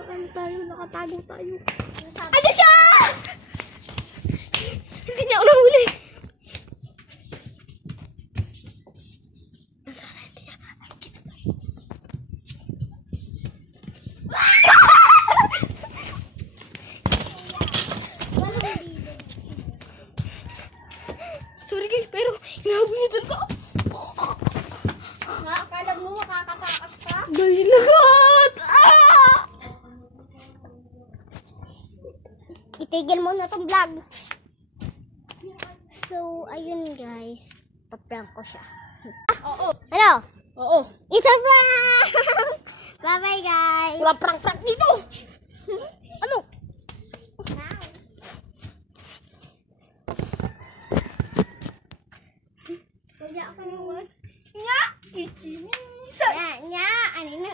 Saan tayo? Nakatago tayo. Ano siya? Hindi niya ako nahuli. Nasaan na hindi niya? Ay, kita tayo. Sorry guys, pero hinahabol niya talaga. Akala mo makakatakas ka? Dahil lagot! Itigil mo na tong vlog. So, ayun guys. Pa-prank ko siya. Oo. Ano? Oo. It's a prank! Bye-bye guys! Wala prank-prank dito! Ano? Kuya ako naman. Nya! Ikinisa! Nya! Ano na?